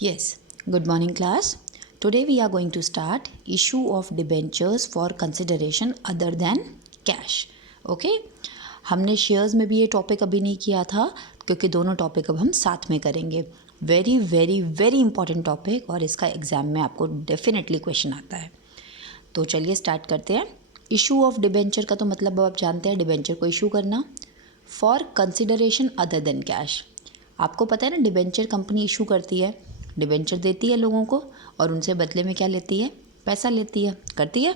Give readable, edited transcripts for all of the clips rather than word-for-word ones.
Yes, good morning class. Today we are going to start issue of debentures for consideration other than cash. Okay? हमने shares में भी ये topic अभी नहीं किया था क्योंकि दोनों टॉपिक अब हम साथ में करेंगे. Very very very important topic और इसका एग्जाम में आपको डेफिनेटली क्वेश्चन आता है. तो चलिए स्टार्ट करते हैं. इशू ऑफ डिबेंचर का तो मतलब आप जानते हैं, डिबेंचर को इशू करना for consideration other than cash. आपको पता है ना, डिबेंचर कंपनी इशू करती है, डिबेंचर देती है लोगों को और उनसे बदले में क्या लेती है? पैसा लेती है, करती है.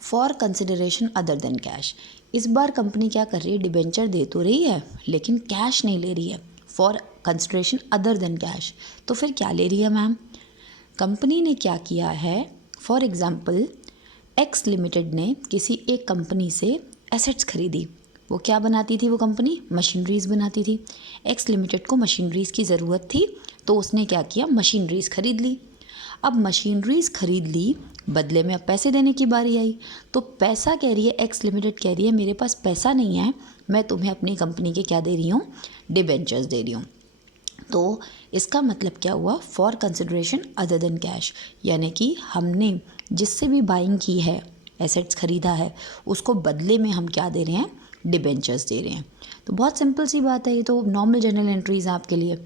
For consideration other than cash. इस बार कंपनी क्या कर रही है? डिबेंचर दे तो रही है लेकिन कैश नहीं ले रही है. For consideration other than cash. तो फिर क्या ले रही है मैम? कंपनी ने क्या किया है? फॉर एग्जाम्पल एक्स लिमिटेड ने किसी एक कंपनी से एसेट्स खरीदी. वो क्या बनाती थी? वो कंपनी मशीनरीज़ बनाती थी. एक्स लिमिटेड को मशीनरीज़ की ज़रूरत थी तो उसने क्या किया? मशीनरीज़ खरीद ली. अब मशीनरीज़ खरीद ली, बदले में अब पैसे देने की बारी आई. तो पैसा कह रही है, एक्स लिमिटेड कह रही है मेरे पास पैसा नहीं है, मैं तुम्हें अपनी कंपनी के क्या दे रही हूँ? डिबेंचर्स दे रही हूँ. तो इसका मतलब क्या हुआ? For consideration other than cash. यानी कि हमने जिससे भी बाइंग की है, एसेट्स खरीदा है, उसको बदले में हम क्या दे रहे हैं? डिबेंचर्स दे रहे हैं. तो बहुत सिंपल सी बात है, ये तो नॉर्मल जनरल एंट्रीज हैं आपके लिए.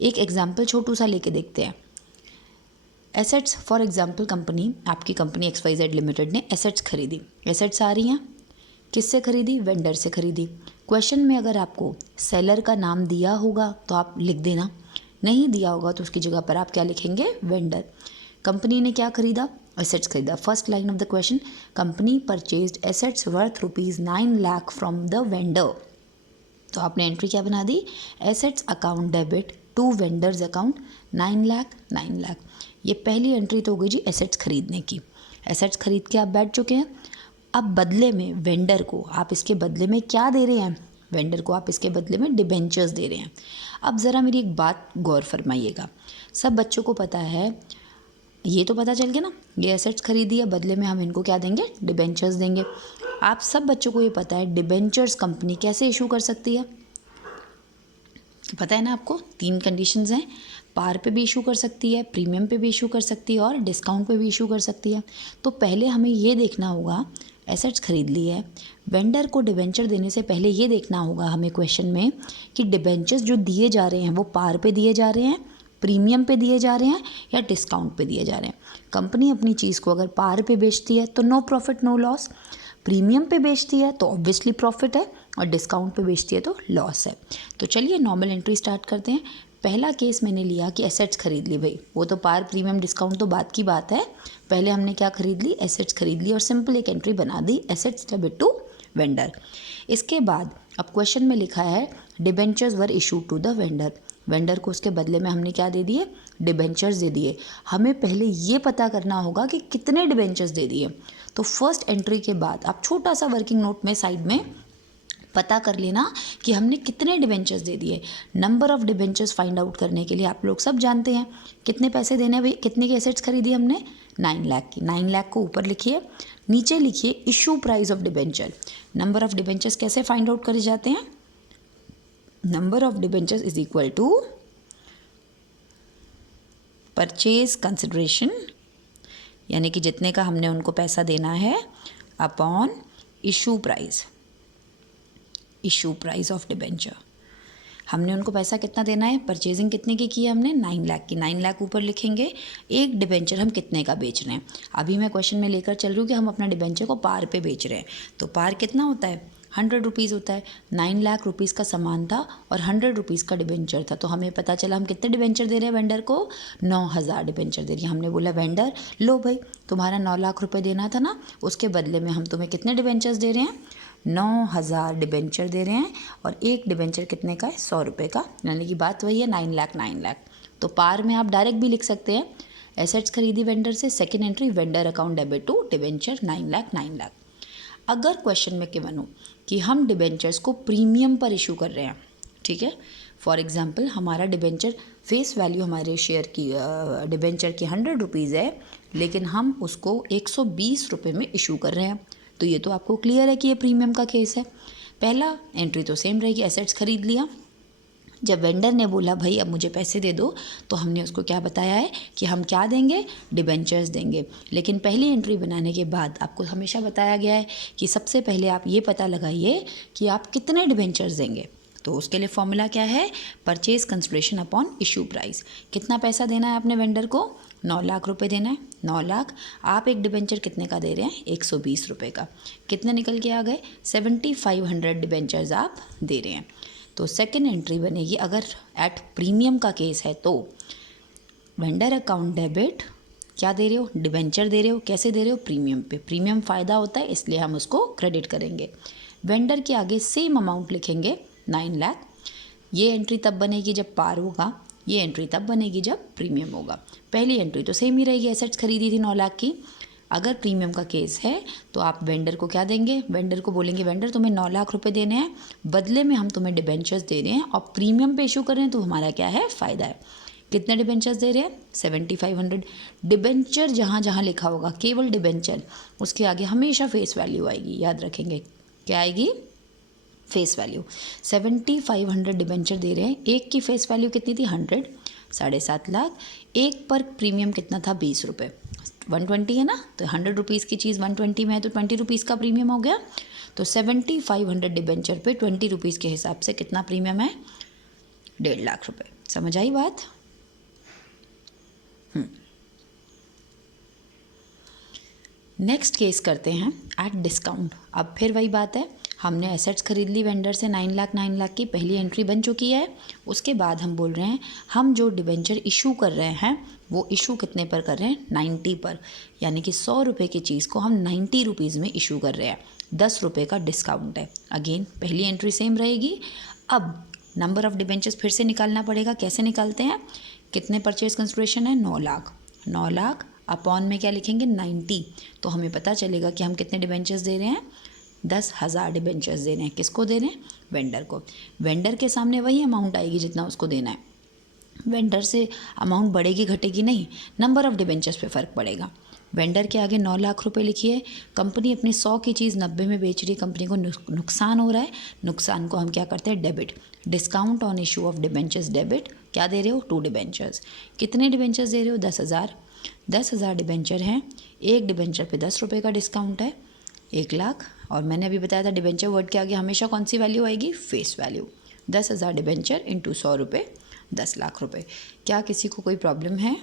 एक एग्जाम्पल छोटू सा लेके देखते हैं. एसेट्स, फॉर एग्जाम्पल कंपनी, आपकी कंपनी XYZ लिमिटेड ने एसेट्स खरीदी. एसेट्स आ रही हैं, किससे खरीदी? वेंडर से खरीदी. क्वेश्चन में अगर आपको सेलर का नाम दिया होगा तो आप लिख देना, नहीं दिया होगा तो उसकी जगह पर आप क्या लिखेंगे? वेंडर. कंपनी ने क्या खरीदा? एसेट्स खरीदा. First line of the question, company purchased assets worth ₹9 lakh from the vendor. तो आपने एंट्री क्या बना दी? Assets account debit to vendors account 9 lakh 9 lakh. ये पहली एंट्री तो हो गई जी एसेट्स खरीदने की. एसेट्स खरीद के आप बैठ चुके हैं. अब बदले में वेंडर को आप इसके बदले में क्या दे रहे हैं? वेंडर को आप इसके बदले में डिबेंचर्स दे रहे हैं. अब ज़रा मेरी एक बात गौर फरमाइएगा. सब बच्चों को पता है, ये तो पता चल गया ना, ये एसेट्स खरीदी है, बदले में हम इनको क्या देंगे? डिबेंचर्स देंगे. आप सब बच्चों को ये पता है डिबेंचर्स कंपनी कैसे इशू कर सकती है? पता है ना आपको? 3 कंडीशंस हैं. पार पे भी इशू कर सकती है, प्रीमियम पे भी इशू कर सकती है और डिस्काउंट पे भी इशू कर सकती है. तो पहले हमें ये देखना होगा, एसेट्स खरीद ली है, वेंडर को डिबेंचर देने से पहले ये देखना होगा हमें क्वेश्चन में कि डिबेंचर्स जो दिए जा रहे हैं वो पार पे दिए जा रहे हैं, प्रीमियम पे दिए जा रहे हैं या डिस्काउंट पे दिए जा रहे हैं. कंपनी अपनी चीज़ को अगर पार पे बेचती है तो no profit no loss, premium पे बेचती है तो ऑब्वियसली प्रॉफिट है और डिस्काउंट पे बेचती है तो लॉस है. तो चलिए नॉर्मल एंट्री स्टार्ट करते हैं. पहला केस मैंने लिया कि एसेट्स खरीद ली. भाई वो तो पार प्रीमियम डिस्काउंट तो बात की बात है, पहले हमने क्या खरीद ली? एसेट्स खरीद ली और सिंपल एक एंट्री बना दी, एसेट्स डेबिट टू वेंडर. इसके बाद अब क्वेश्चन में लिखा है debentures were issue to the vendor. Vendor को उसके बदले में हमने क्या दे दिए? डिबेंचर्स दे दिए. हमें पहले ये पता करना होगा कि कितने डिबेंचर्स दे दिए. तो फर्स्ट एंट्री के बाद आप छोटा सा वर्किंग नोट में साइड में पता कर लेना कि हमने कितने डिबेंचर्स दे दिए. Number of debentures find out करने के लिए आप लोग सब जानते हैं कितने पैसे देने हैं. भाई कितने की एसेट्स खरीदी हमने? 9 लाख की. 9 लाख को ऊपर लिखिए, नीचे लिखिए issue price of debenture. Number of debentures कैसे फाइंड आउट करे जाते हैं? Number of debentures is equal to purchase consideration, यानी कि जितने का हमने उनको पैसा देना है, upon issue price. Issue price of debenture. हमने उनको पैसा कितना देना है? परचेजिंग कितने की है हमने? 9 लाख की. 9 लाख ऊपर लिखेंगे, एक डिबेंचर हम कितने का बेच रहे हैं. अभी मैं क्वेश्चन में लेकर चल रही हूँ कि हम अपना डिबेंचर को पार पे बेच रहे हैं. तो पार कितना होता है? 100 रुपीज़ होता है. 9 लाख रुपीज़ का सामान था और 100 रुपीज़ का डिबेंचर था. तो हमें पता चला हम कितने डिबेंचर दे रहे हैं वेंडर को? 9,000 डिबेंचर दे रही है. हमने बोला वेंडर लो भाई, तुम्हारा 9 लाख रुपये देना था ना, उसके बदले में हम तुम्हें कितने डिबेंचर्स दे रहे हैं? 9,000 डिबेंचर दे रहे हैं. और एक डिबेंचर कितने का है? 100 रुपये का. यानी कि बात वही है, 9 लाख 9 लाख. तो पार में आप डायरेक्ट भी लिख सकते हैं, एसेट्स खरीदी वेंडर से, second entry vendor account debit to debenture 9 lakh 9 lakh. अगर क्वेश्चन में क्या बनूँ कि हम डिबेंचर्स को प्रीमियम पर इशू कर रहे हैं, ठीक है, फॉर एग्जांपल हमारा डिबेंचर फेस वैल्यू हमारे शेयर की डिबेंचर की 100 रुपीज़ है, लेकिन हम उसको 120 रुपये में इशू कर रहे हैं. तो ये तो आपको क्लियर है कि ये प्रीमियम का केस है. पहला एंट्री तो सेम रहेगी, एसेट्स खरीद लिया, जब वेंडर ने बोला भाई अब मुझे पैसे दे दो, तो हमने उसको क्या बताया है कि हम क्या देंगे, डिबेंचर्स देंगे। लेकिन पहली एंट्री बनाने के बाद आपको हमेशा बताया गया है कि सबसे पहले आप ये पता लगाइए कि आप कितने डिबेंचर्स देंगे। तो उसके लिए फॉर्मूला क्या है, purchase consideration upon issue price. कितना पैसा देना है अपने वेंडर को, 9 लाख रुपए देना है। 9 लाख, आप एक डिबेंचर कितने का दे रहे हैं, 120 रुपये का। कितने निकल के आ गए, 7500 डिबेंचर्स आप दे रहे हैं। तो सेकेंड एंट्री बनेगी, अगर एट प्रीमियम का केस है तो वेंडर अकाउंट डेबिट, क्या दे रहे हो, डिबेंचर दे रहे हो, कैसे दे रहे हो, प्रीमियम पे। प्रीमियम फ़ायदा होता है इसलिए हम उसको क्रेडिट करेंगे। वेंडर के आगे सेम अमाउंट लिखेंगे 9 लाख। ये एंट्री तब बनेगी जब पार होगा, ये एंट्री तब बनेगी जब प्रीमियम होगा। पहली एंट्री तो सेम ही रहेगी, एसेट्स खरीदी थी 9 लाख की। अगर प्रीमियम का केस है तो आप वेंडर को क्या देंगे, वेंडर को बोलेंगे वेंडर तुम्हें 9 लाख रुपए देने हैं, बदले में हम तुम्हें डिबेंचर्स दे रहे हैं और प्रीमियम पे इशू कर रहे हैं, तो हमारा क्या है, फ़ायदा है। कितने डिबेंचर्स दे रहे हैं, 7500। डिबेंचर जहाँ जहाँ लिखा होगा केवल डिबेंचर, उसके आगे हमेशा फेस वैल्यू आएगी, याद रखेंगे क्या आएगी, फेस वैल्यू। 7500 डिबेंचर दे रहे हैं, एक की फेस वैल्यू कितनी थी, 100, 7.5 लाख। एक पर प्रीमियम कितना था, 20 रुपये, 120 है ना, तो 100 रुपीज़ की चीज़ 120 में है तो 20 रुपीज़ का प्रीमियम हो गया। तो 7500 डिबेंचर पे 20 रुपीज़ के हिसाब से कितना प्रीमियम है, 1.5 लाख रुपए। समझ आई बात। नेक्स्ट केस करते हैं एट डिस्काउंट। अब फिर वही बात है, हमने एसेट्स खरीद ली वेंडर से 9 लाख की, पहली एंट्री बन चुकी है। उसके बाद हम बोल रहे हैं हम जो डिबेंचर इशू कर रहे हैं वो इशू कितने पर कर रहे हैं, 90 पर। यानी कि 100 रुपये की चीज़ को हम 90 रुपीज़ में इशू कर रहे हैं, 10 रुपये का डिस्काउंट है। अगेन पहली एंट्री सेम रहेगी। अब नंबर ऑफ़ डिबेंचर्स फिर से निकालना पड़ेगा। कैसे निकालते हैं, कितने परचेज कंसिडरेशन है, 9 लाख। 9 लाख अपॉन में क्या लिखेंगे, 90। तो हमें पता चलेगा कि हम कितने डिबेंचर्स दे रहे हैं, 10,000 डिबेंचर्स दे रहे हैं। किसको दे रहे हैं, वेंडर को। वेंडर के सामने वही अमाउंट आएगी जितना उसको देना है। वेंडर से अमाउंट बढ़ेगी घटेगी नहीं, नंबर ऑफ़ डिबेंचर्स पे फ़र्क पड़ेगा। वेंडर के आगे 9 लाख रुपए लिखिए। कंपनी अपनी 100 की चीज़ 90 में बेच रही है, कंपनी को नुकसान हो रहा है। नुकसान को हम क्या करते हैं, debit. Discount on issue of debentures debit. क्या दे रहे हो, 2 डिबेंचर्स। कितने डिबेंचर्स दे रहे हो, 10,000। 10,000 डिबेंचर हैं, एक डिबेंचर पे 10 रुपये का डिस्काउंट है, 1 लाख। और मैंने अभी बताया था डिबेंचर वर्ड के आगे हमेशा कौन सी वैल्यू आएगी, फेस वैल्यू। 10,000 डिबेंचर इंटू 100 रुपये, 10 लाख रुपए। क्या किसी को कोई प्रॉब्लम है,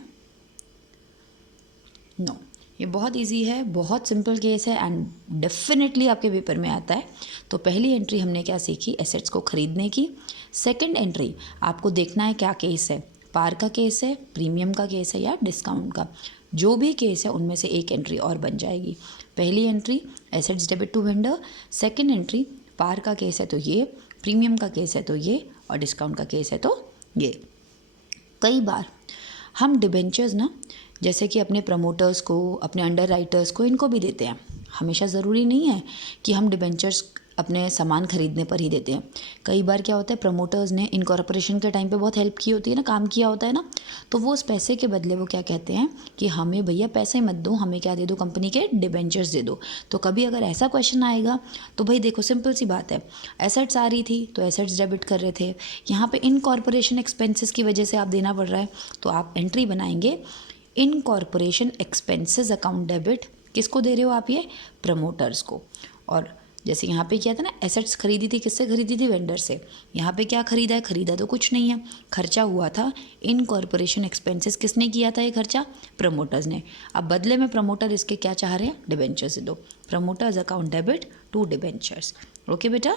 नो। ये बहुत इजी है, बहुत सिंपल केस है एंड डेफिनेटली आपके पेपर में आता है। तो पहली एंट्री हमने क्या सीखी, एसेट्स को खरीदने की। सेकंड एंट्री आपको देखना है क्या केस है, पार का केस है, प्रीमियम का केस है या डिस्काउंट का। जो भी केस है उनमें से एक एंट्री और बन जाएगी। पहली entry assets debit to vendor, second entry पार का केस है तो ये, प्रीमियम का केस है तो ये, और डिस्काउंट का केस है तो ये। कई बार हम डिबेंचर्स ना, जैसे कि अपने प्रमोटर्स को, अपने अंडर राइटर्स को, इनको भी देते हैं। हमेशा ज़रूरी नहीं है कि हम डिबेंचर्स अपने सामान खरीदने पर ही देते हैं। कई बार क्या होता है, प्रमोटर्स ने इनकॉर्पोरेशन के टाइम पे बहुत हेल्प की होती है ना, काम किया होता है ना, तो वो उस पैसे के बदले वो क्या कहते हैं कि हमें भैया पैसे मत दो, हमें क्या दे दो, कंपनी के डिबेंचर्स दे दो। तो कभी अगर ऐसा क्वेश्चन आएगा तो भाई देखो सिंपल सी बात है, एसेट्स आ रही थी तो एसेट्स डेबिट कर रहे थे, यहाँ पे इनकॉर्पोरेशन एक्सपेंसेस की वजह से आप देना पड़ रहा है, तो आप एंट्री बनाएंगे इनकॉर्पोरेशन एक्सपेंसेस अकाउंट डेबिट। किसको दे रहे हो आप, ये प्रमोटर्स को। और जैसे यहाँ पे क्या था ना, एसेट्स खरीदी थी, किससे खरीदी थी, वेंडर से। यहाँ पे क्या खरीदा है, खरीदा तो कुछ नहीं है, खर्चा हुआ था इनकॉर्पोरेशन एक्सपेंसेस। किसने किया था ये खर्चा, प्रमोटर्स ने। अब बदले में प्रमोटर इसके क्या चाह रहे हैं, डिबेंचर्स से दो। Promoters account debit to debentures. Okay बेटा,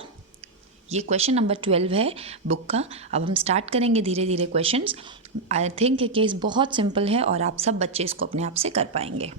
ये क्वेश्चन नंबर 12 है बुक का। अब हम स्टार्ट करेंगे धीरे धीरे क्वेश्चंस। आई थिंक ये केस बहुत सिंपल है और आप सब बच्चे इसको अपने आप से कर पाएंगे।